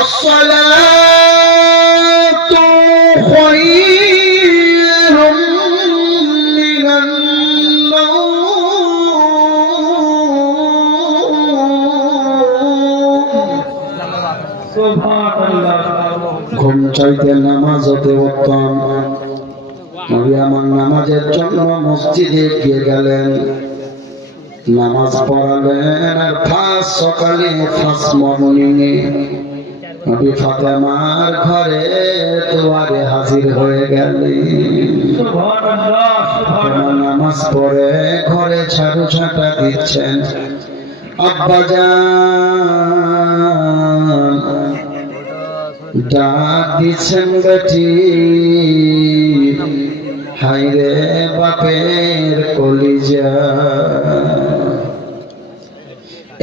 الصلاة خير من النوم سبحان الله ঘুম চাইতে নামাজ হতে উত্তম নবী আমার নামাজের জন্য মসজিদে গিয়ে গেলেন নামাজ পড়ালেন আর ফাঁস সকালে ফাঁস মর্নিংয়ে নবী ফাতেমার ঘরে দুয়ারে হাজির হয়ে গেলেন সুবহানাল্লাহ নামাজ পড়ে ঘরে ঝাড়ু ঝাঁটা দিচ্ছেন আব্বাজান ডাক দিচ্ছেন বেটি হায়রে বাপের কলিজা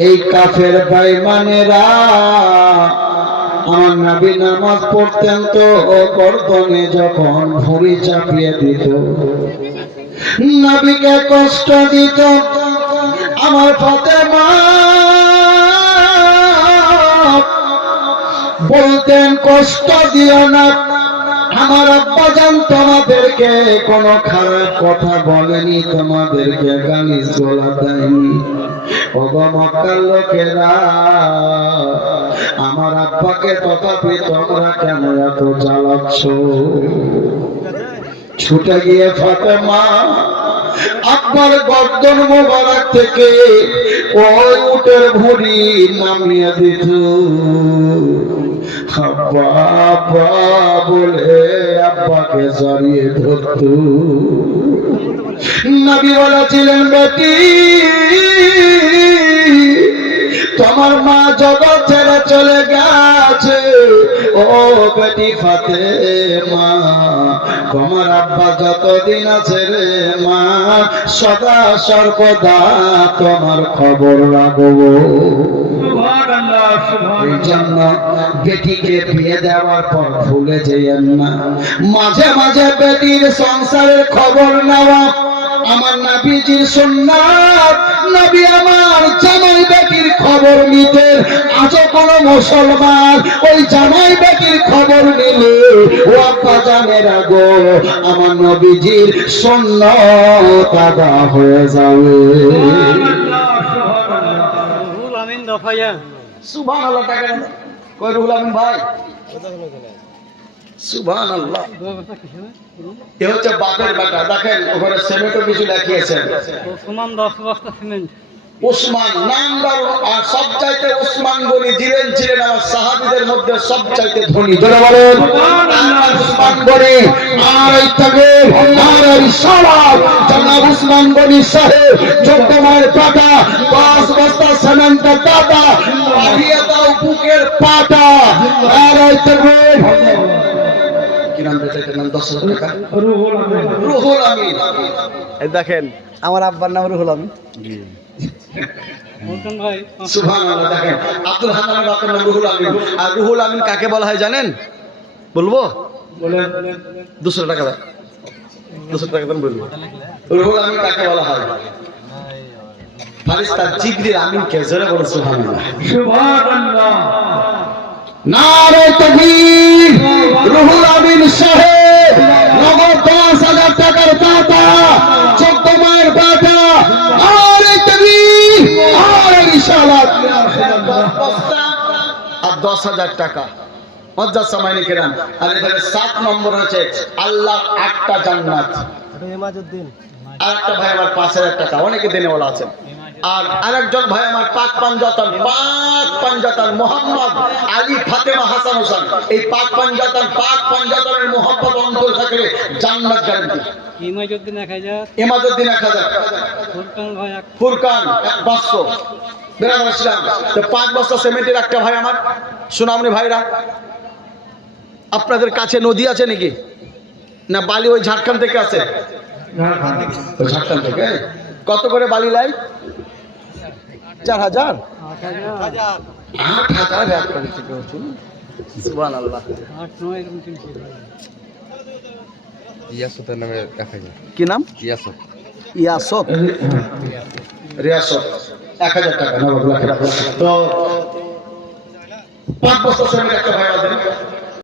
এই কাফের বেঈমানেরা আমার নবী নামাজ পড়তেন তো গর্দনে যখন ভুঁড়ি চাপিয়ে দিত নবীকে কষ্ট দিত আমার ফাতেমা বলতেন কষ্ট দিও না আমার আব্বাজান তোমাদেরকে কোনো খারাপ কথা বলেনি তোমাদেরকে গালি গলা দেয়নি ওগো মক্কার লোকেরা আমার আব্বাকে তথাপি তোমরা কেন এত জ্বালাচ্ছ ছুটে গিয়ে ফাতেমা আব্বার গর্দন মোবারক থেকে ওই উটের ভুঁড়ি নামিয়ে দিত আব্বা আব্বা বলে আব্বাকে জড়িয়ে ধরত নবী বলেছিলেন বেটি তোমার মা জগৎ ছেড়ে চলে গেছে ও বেটি ফাতেমা তোমার আব্বা যতদিন আছে রে মা সদা সর্বদা তোমার খবর রাখবো এই জন্য বেটিকে বিয়ে দেওয়ার পর ভুলে যেয়েন না মাঝে মাঝে বেটির সংসারের খবর নেওয়া আমার নবীজির সুন্নাত নবী আমার জামাই বেটির খবর নিতে আজও কোন মুসলমান ওই জামাই বেটির খবর নিলে ও আব্বা জানেরা গো আমার নবীজির সুন্নাত আদা হয়ে যাবে রুহুল আমিন দফায়া সুবহানাল্লাহ টাকা কই রুহুল আমিন ভাই সুবহানাল্লাহ এ হচ্ছে বাপের বেটা দেখেন ওখানে সিমেন্টও কিছু দেখিয়েছেন ওসমান 10 বস্তা সিমেন্ট ওসমান নামদার আর সবচাইতে ওসমান গনি জিরেন ছিলেন আমার সাহাবীদের মধ্যে সবচাইতে ধনী যারা বলেন সুবহানাল্লাহ ওসমান গনি আর এই তাকবীর আর এই সালাত জনাব ওসমান গনি সাহেব চট্টগ্রামের পাটা 10 বস্তা সিমেন্টের দাতা দিয়ে দাও বুকের পাটা আর এই তাকবীর দেখেন আমার আব্বার নাম রুহুল আমিন সুবহানাল্লাহ দেখেন আব্দুল হান্নানের বাবার নাম রুহুল আমিন আর রুহুল আমিন কাকে বলা হয় জানেন বলবো বলেন 200 টাকা দাও 200 টাকা দাম বলবো রুহুল আমিন কাকে বলা হয় ফারিস্তা জিবরিল আমিন কে জোরে বলেন সুবহানাল্লাহ সুবহানাল্লাহ নারে তাকবীর রুহুল আমিন সাহেব নগদ 10,000 টাকার দাতা 14 মায়ের দাতা নারে তাকবীর আর রিসালাত আর 10,000 টাকা মজ্জা সামাইনি কেরাম আর এখানে 7 নম্বর হচ্ছে আল্লাহ একটা জান্নাত ইমাজউদ্দিন আর একটা ভাই আমার 5,000 টাকা অনেকে দেনে ওলা আছেন আর আরেকজন ভাই আমার পাক পাঞ্জাতন মোহাম্মদ আলী ফাতেমা হাসান হোসেন এই পাক পাঞ্জাতনের মোহাম্মদ অন্তর থাকলে জান্নাত গ্যারান্টি ইমাজউদ্দিন 1000 ইমাজউদ্দিন 1000 ফুরকান 500 বেরাদার ইসলাম তো 5 বস্তা সিমেন্টের একটা ভাই আমার সুনামনি ভাইরা আপনাদের কাছে নদী আছে নাকি না বালি ওই ঝাড়খণ্ড থেকে আছে ঝাড়খণ্ড থেকে কত করে বালি লাই 4000 8000 এক করে থেকে হচ্ছে সুবহানাল্লাহ 8 9 এরকম কিনছি ইয়াসতের নামে দেখা যায় কি নাম ইয়াসত রিয়াসত 1000 টাকা তো 5 বস্তা সিমেন্ট একটা ভাই দেন